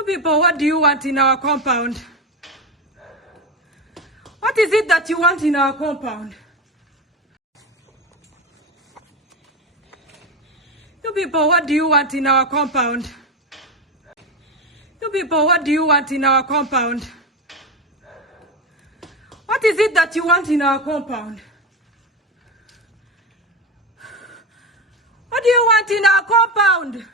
You people, what do you want in our compound? What is it that you want in our compound? You people, what do you want in our compound? You people, what do you want in our compound? What is it that you want in our compound? What do you want in our compound?